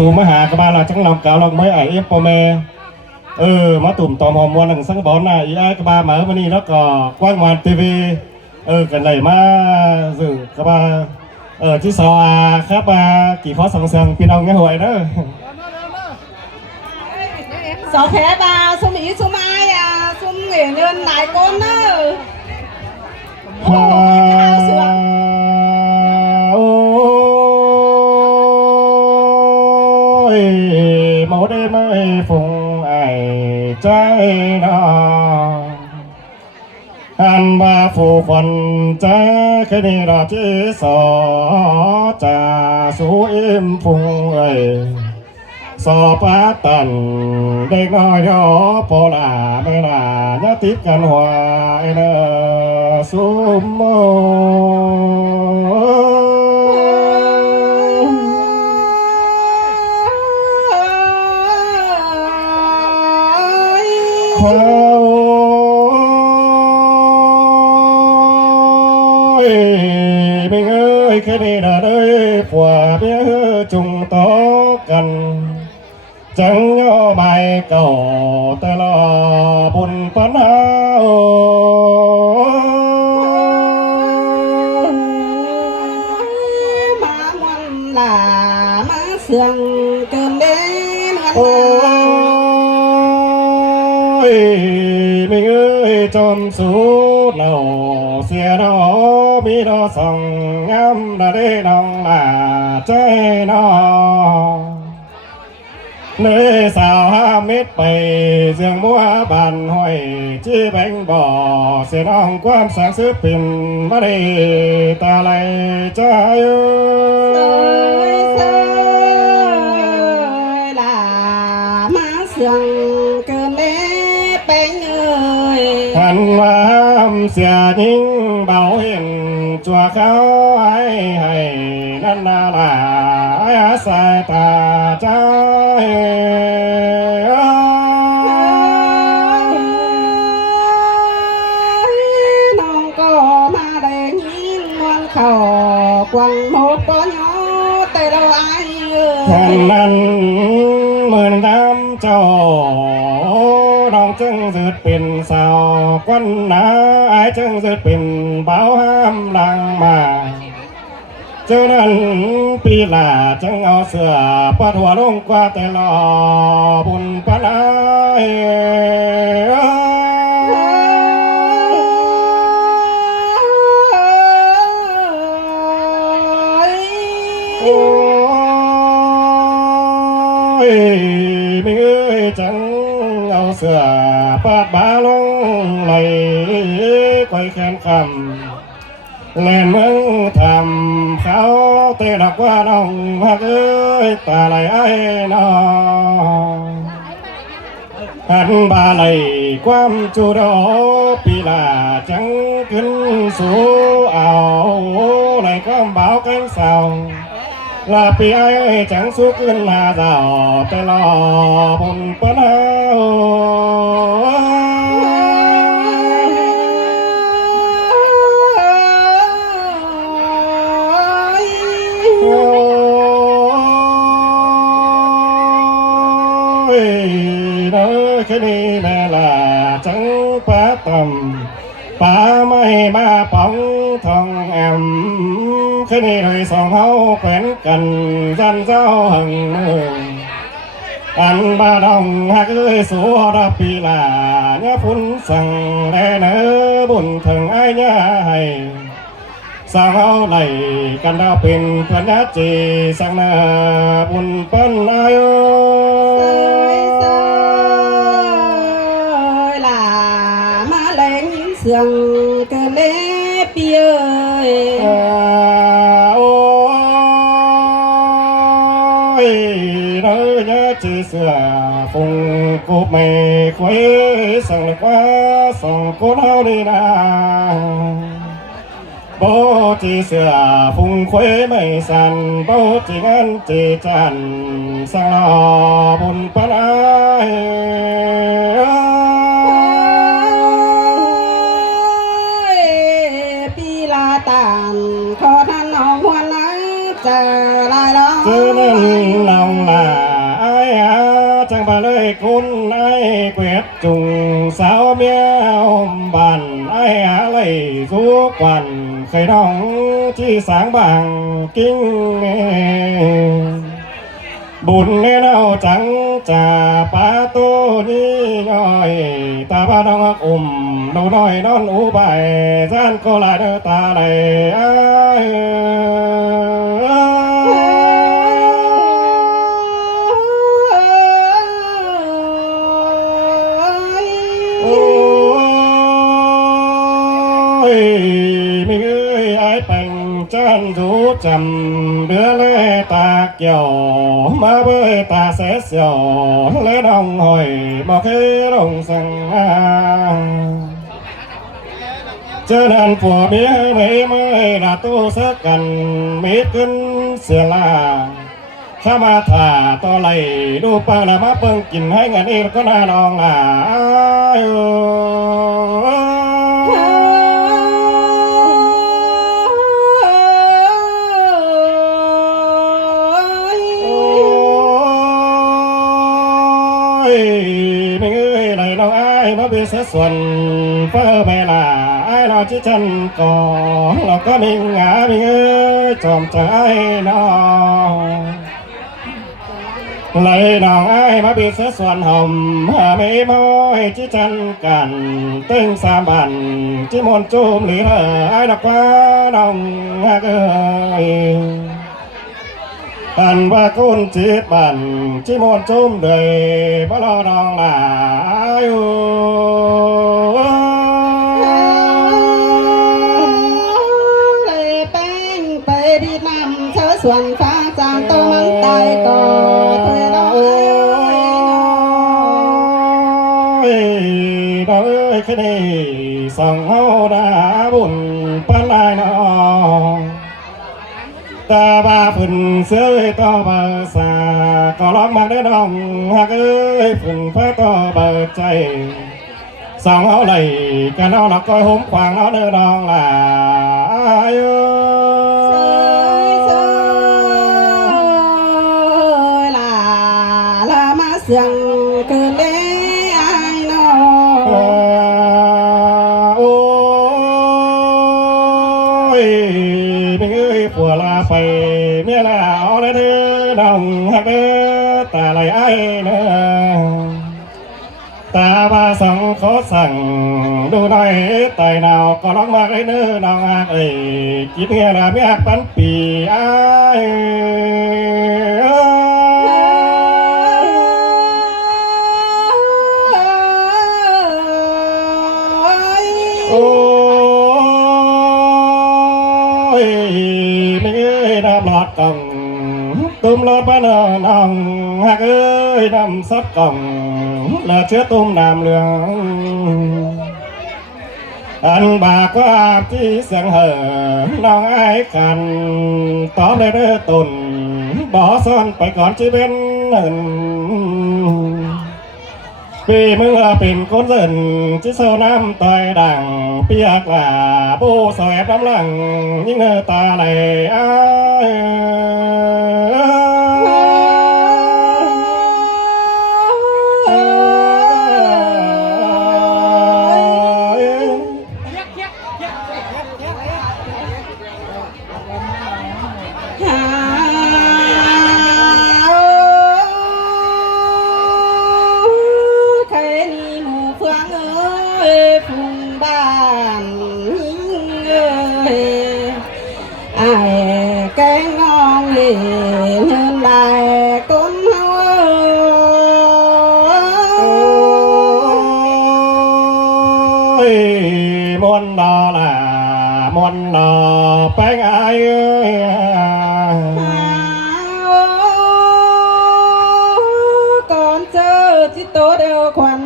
สู่มหากบาลาจังลำกาลองไม่ไอเอฟปอเมมาตุ่มตอมหอมมวนหนังสังบอลน่ะอีไอกบาหมาวันนี้แล้วก็กว้างวานทีวีกันเลยมาสื่อกบาที่สอครับกี่ข้อสองเสียงพี่น้องเงี้ยหวยเด้อสอแผลตาสุ่มอีสุ่มไอ้สุ่มเหงี่ยเงินหลายก้นเด้อโอ้ยเสือโมได้ไม่ฟงไอใจนออันบาฟูควันใจแค่นี้เราที่สอจะสู้อิ่มฟุงสอปาตันเด็กน้อยย่อพอลาไม่ลาอย่าติดกันหัวเนอสุมโมไม่เอ้ยแค่นี้นะเลยผัวเบี้ยจุงโตกันจังย่อใบเก่าแต่ละบุญปัญหามาวันลามาเสียงเกินเด่นกันไม่เอ้ยจมสูดเหล่าเสียดอมีดอส่องงามได้ดองลาใจนอเนื้อสาว5 เม็ดไปเสียงมัวบานห้อยจี้แบงบ่อเสียน้องความแสงซื้อปิ่นมาได้ตาไหลใจลามาเสียงเกินเด่นเป็นเอ้ยทันวามเสียยิ่งเบาเห็นจัวเขาให้นั่นนาลาสายตาใจน้องก็มาได้ยินวันเขากวางหมดก็ย้อแต่เราไอ้แค่นั้นเหมือนน้ำเจ้าน้องจึงสืดเป็นสาวควันหนาไอ้จึงสืดเป็นเบาห้ามลังมาเจ้านั้นปีลาจึงเอาเสื้อปัดหัวลงกว่าแต่รอบุญปนายไม่เอ้ยจังเอาเสื้อปัดบาลงไหลก้อยแขนคำเล่นมึงทำเขาเตะดักว่าน้องฮักเอ้ยตาไหลไอ้น้องหันบาไหลความจูดอปีลาจังขึ้นสู่เอาไหลความเบาแก้งเศร้าลาปีไอ้จังสู้ขึ้นมาเจ้าแต่รอบนปะนาแค่นี้แม่ละจังป้าต่ำป้าไม่มาป้องทองแอมแค่นี้เลยสองเขาแขวนกันจันเจ้าหังมืออันบาดองหักเอ้ยสัวรับปีลาเนี่ยฝุ่นสั่งแลเนื้อบุญถึงไอ้เนี่ยให้สาวเขาไหลกันดาวเป็นเพื่อนยัดจีสังนาบุญเปิ้นอายุเสียงเกินเล็บเยยโอ้ยเราเนี่ยจีเสือฟงกูไม่คุยสั่งเลยว่าส่งกูเท่านี้นะโบจีเสือฟงคุยไม่สั่นโบจีงั้นจีจันสั่งรอบุญปนายขอท่านน้องหัวนั้นจะลายล้อเจอนั่นน้องลา คุณไอ้เกวียดจุงสาวเมียวบ้านไอ้อะไรสุกวันเคยน้องที่สางบางกิ้งบุญเนี่ยเราจังจ่าป้าตัวนี้ย่อยตาบ้านน้องอุ่มดูน้อยนอนอูไปซ่านก็ลายเดินตาไหลโอ้ยมีเอ้ยไอ้แป่งจันทูจำเดือเล่ตาเกี่ยวมาเบยตาเสียเสียวเล่น้องหอยบอกให้ลงสั่งเจอนันผัวเมียไม่ละตู้เสกันมีขึ้นเสียลาข้ามาถ่าต่อไหลดูปลามาเปิงกินให้เงินอีกก็น่าลองล่ะไม่เอ้ยไหลน้องไอ้มาเป็นส่วนเพื่อแม่ล่ะไอ้เราที่ฉันก่อเราก็มีงาไม่เอ้ยจอมใจน้องไหลน้องไอ้มาเป็นส่วนหอมไม่มอยที่ฉันกันตึงสามบันที่มนจุ่มหรือไอ้นักว่าน้องฮักเอ้ยอันว่าคุณจิตบันที่มนจุ่มเลยบ่รอน้องหลายเลยแป้งไปดีนำเธอส่วนฟ้าจางตัวมันตายก่อเธอน้องเด้อแค่นี้ส่องเฮาดาบุญปานายน้องตาบาฝุ่นเสื้อต่อเบอร์สาก็ร้องมาได้น้องหากเอ้ยฝุ่นฟ้าต่อเบอร์ใจส่องเอาไหลกันเอาหลักก้อยหุ้มขวางเอาเนื้อน้องหลายเสียงเกินเล่ไอ้น้องโอ้ยไม่เอ้ยผัวลาไปเมียลาเอาเลยเด้อน้องฮักเด้อตาไหลไอ้เด้อตาบาสังขอสั่งดูหน่อยไตหนาวก็ร้องมาได้เนื้อน้องฮักเอ้ยกินเมียลาเมียปันปีไอ้โอ้ยไม่เอ้ยน้ำหลอดกล่องตุ้มหลอดบ้านน้องหักเอ้ยน้ำซัดกล่องแล้วเชื้อตุ้มน้ำเหลืองอันบากว่าที่เสียงเห่อน้องไอ้กันตอบได้เด้อตุนบ่ซ่อนไปก่อนที่เป็นปีมึงเป็นคนเดินที่เศร้าน้ำต่อยดังเปียกว่าบูสอยน้ำหลังยิ่งตาไหลมวนดอล่ะมวนดอแป้งไอ้ก่อนเจอจิตโตเดียวควัน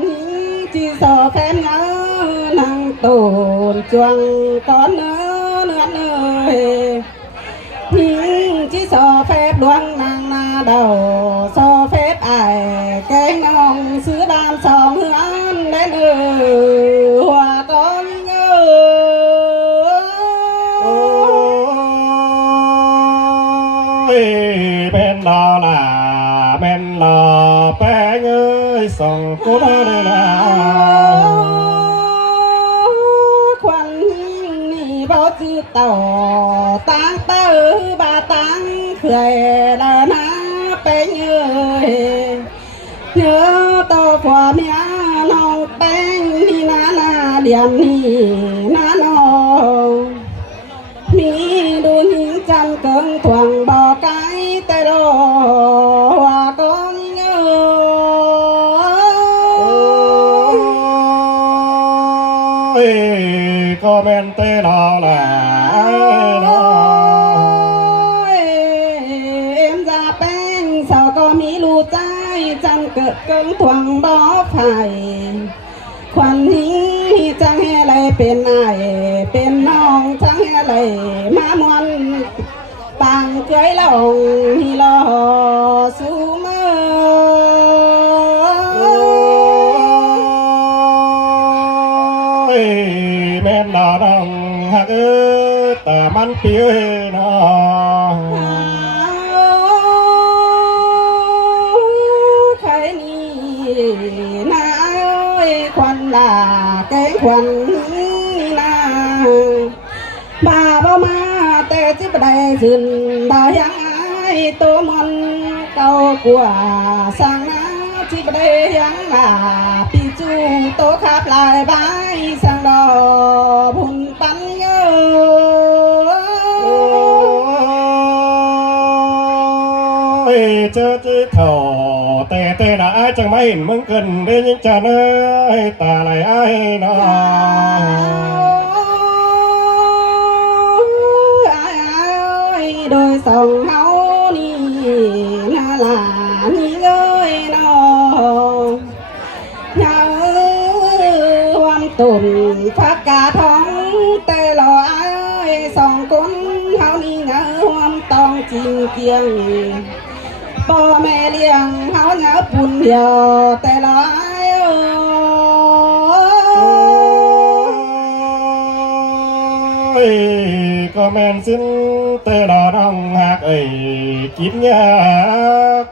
จีสอแฟนเงานั่งตูนจวงก่อนเนื้อเนื้อพิงจีสอแฟบดวงนางนาเดาสอแฟบไอแกงน้องซื้อดานสองเฮือนเล่นหัวก้อนเป็นดอล่ะเป็นดอแป้งเอ้ย ยส่องกูได้เลยนะ ควันนี่บ่จืดต่อตั้งเต้าบาตั้งเคยละนะไปเงยเนื้อต่อผัวเมียน้องแป้งนี่นานาเดียมนี่นาน้องมีดูหิงจันเกิงทวงบ่อไก่แต่รอว่าก้องเงยก็แม่นเตนอแหละน้อเอ็มจะแป้งสาวก็มีรู้ใจจันเกิดเกิงทวงบ่อไผ่ควันนี้จังให้อะไรเป็นนายเป็นน้องจังให้อะไรมามวนต่างเกยลงที่รอสู้เมื่อแม่นดาดังฮักแต่มันเปียน้อใครนี่นาควันลาแกงควันนาบ่าบ่มาแต่จิบได้ขึ้นบ่ายังไงตัวมันเก่ากว่าสั่งนาจิบได้ยังลาปีจูโตขับลายใบสั่งดอพุ่นปันเยอเจอจีเถ่าแต่ละไอ้จังไม่เห็นมึงเกินได้ยิ่งจะเนยตาไหลไอ้น้อโดยส่องเฮานี่นาลานี่เอ้ยน้องเฮาความตุ่นพักกาท้องแต่ลอยสองคนเฮานี่เงาความต้องจริงเกียงพ่อแม่เลี้ยงเฮาเงาปุ่นเดียวแต่ลอยก็แม่นสิ้นแต่ละดังหักกินยา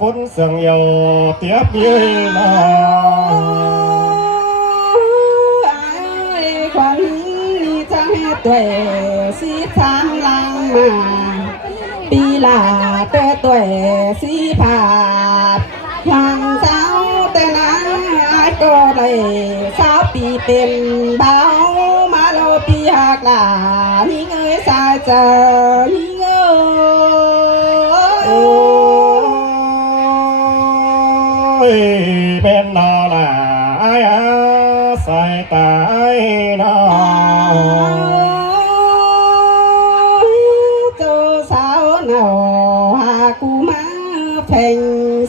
คนเสียงเยาเตียบเย้น้อควันนี้จะให้ตัวสีทางลังมาปีลาแต่ตัวสีผาดฟังเจ้าแต่นาก็ได้สาวปีเป็นเบามาโลปีหักลานี่เงยสายเจอนี่เงยเป็นนอละไอ้ใส่ตาไอ้น้อเจ้าสาวหน่อหากูมาเพ่ง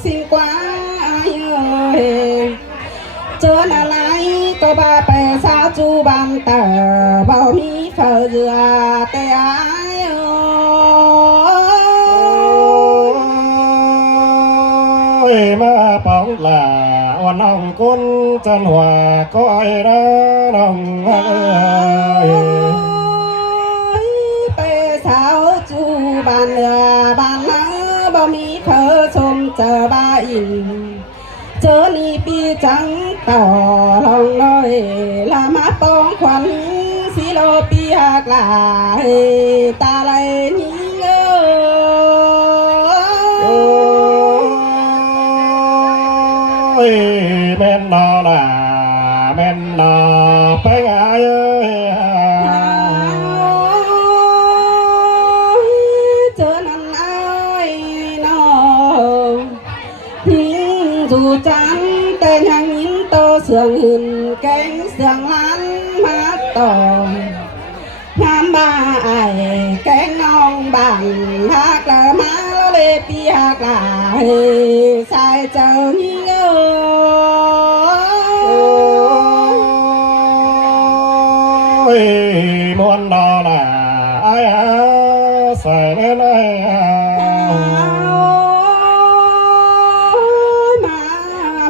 สิ่งกว่าเจออะไรก็บ้าไปสาวจูบันแต่บ่มีเฟอเรือแต่อายมาป้องลาวันน้องคนจันหัวก็ไอ้นะน้องไปสาวจูบันเรือบ้านนาบ่มีเฟอชมเจอบ้าอินเจอนี่ปีจังต่อลองเลยลามาปองขวัญสีโลปีหักลาตาไหลนี้แม่นนอละแม่นนอไปไงเจอนั่นไอ้น้องหิ้งสู่จันแต่ยังหิ้งโตเสียงหินแกงเสียงล้านมาต่องามบ้าไอ้แกงน้องบางหักละมาแล้วเลยปีหักลาสายเจ้าหิ้งมวนนอละไอ้ใส่แน่นไอ้มา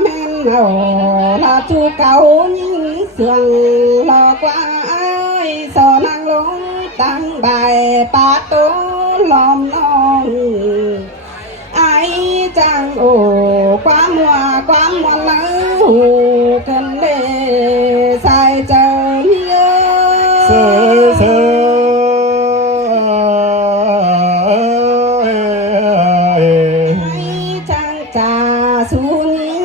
แม่นเอาลาจูเก่ายิ่งเสียงหลอกว่าไอ้สอนั่งลงตั้งใบปาโตล้อมน้องไอ้จังโอ้ความมัวความมวนเลยห สูญิง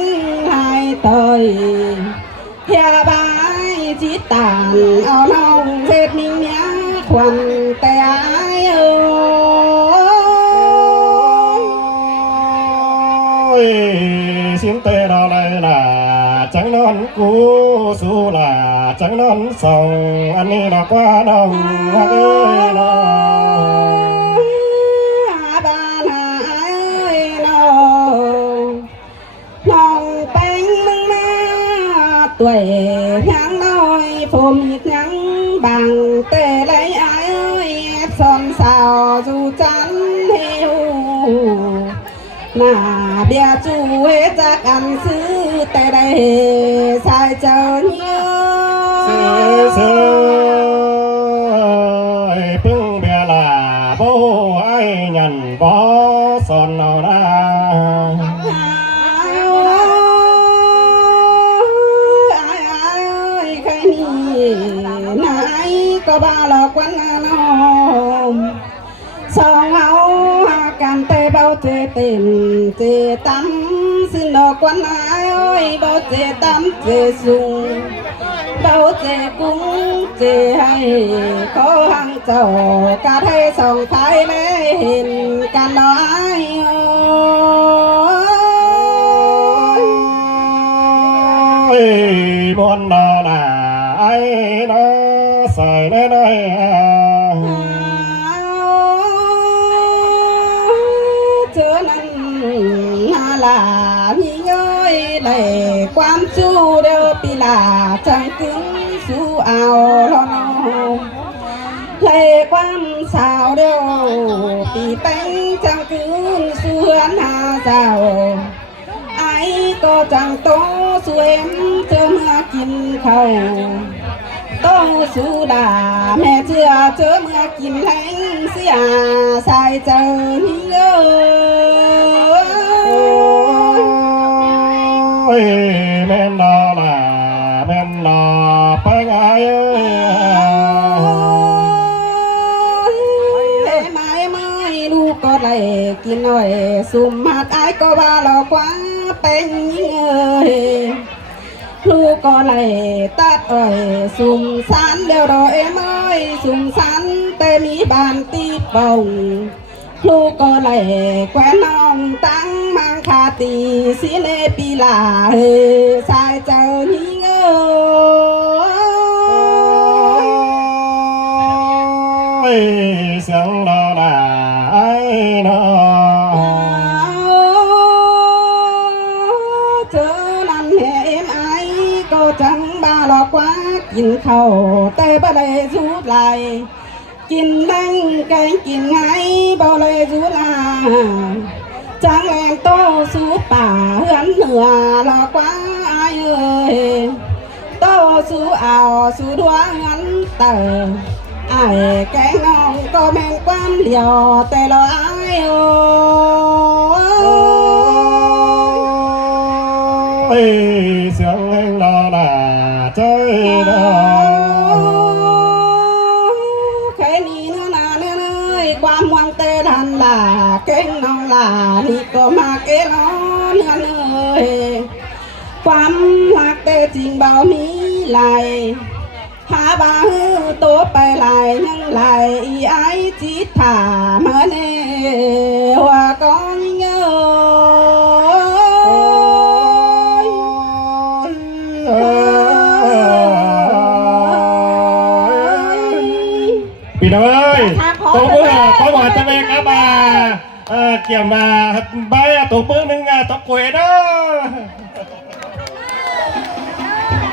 ให้เตยเฮียบายจิตตานเอาน้องเจ็ดนิ่งเนี้ยควันแต่อายสินเตเราเลยล่ะจังนอนกูสู้ล่ะจังนอนส่องอันนี้ดอกว่าน้องเอ้ยน้อง บ้านหายน้องน้องแป้งมึงมาตัวยังน้อยผมยังบังเตะไรอายสอนสาวจูจันเฮวหน้าเบียจูเฮจากอันซื้อแต่ได้สายเจ้าเนื้อ เสือพึ่งเบียลาโบไอ้ยันบ่สอนเอาได้ ก็บ้าหลอกวันน้องสองเอาหากันเตะเบาเจเต็มเจตั้มสิ้นดอกวันอ้อยเบาเจตั้มเจสูงเบาเจกุ้งเจให้ขอหังเจ้ากาให้ส่องไฟเลยเห็นกันน้อยมวนดอลาไอ้น้อใส่ได้ได้เธอนั้นนาลาพี่ย้อยได้ความสู้เดียวปีลาจังกึ้งสู้เอาล้อน้องเลยความสาวเดียวปีแป้งจังกึ้งสู้หาสาวไอ้ก็จังโตสวยเธอเมื่อกินข้าวต้องสู้ด่าแม่เชื่อเธอเมื่อกินแห้งเสียสายเจอเยอะแม่นดอลาแม่นดอไปไงไม่ลูกก็ได้กินหน่อยสุ่มหัดไอ้ก็ว่าเรากว่าเป็นเงยลูกก็เลยตัดอ้อยสุ่มสันเดี๋ยวรอเอ็มอ้อยสุ่มสันแต่มีบานตีป่องลูกก็เลยแควนน้องตั้งมังคาตีสิเลปีลาเฮสายเจ้าหิงเสียงดอลาไอ้น้อจังบ้าหลอกว่ากินข้าวแต่บ่ได้สูดไหลกินแดงแกงกินไงบ่เลยสูดลาจังแรงโตสูดป่าเฮือนเหนือหลอกว่าอายเอ้ยโตสูเอาสูดวงันเตอไอ้แกงน้องก็แม่งความเดียวแต่ละอายเอ้ยเสียงเพลงดอลาใจดอแค่นี้เนื้อนาเนื้อเนยความหวังเตะทันล่ะเก่งน้องล่ะนี่ก็มาเกล้อเนื้อเนยความรักแต่จริงเบามีไหลหาบาฮือโตไปไหลยังไหลไอ้จิตถามาเนว่าก้อนเงพี่น้องเอ้ยตัวมือตัวหมอจะเป็นครับเกี่ยวมาใบตัวมือหนึ่งตัวกล้วยเด้อ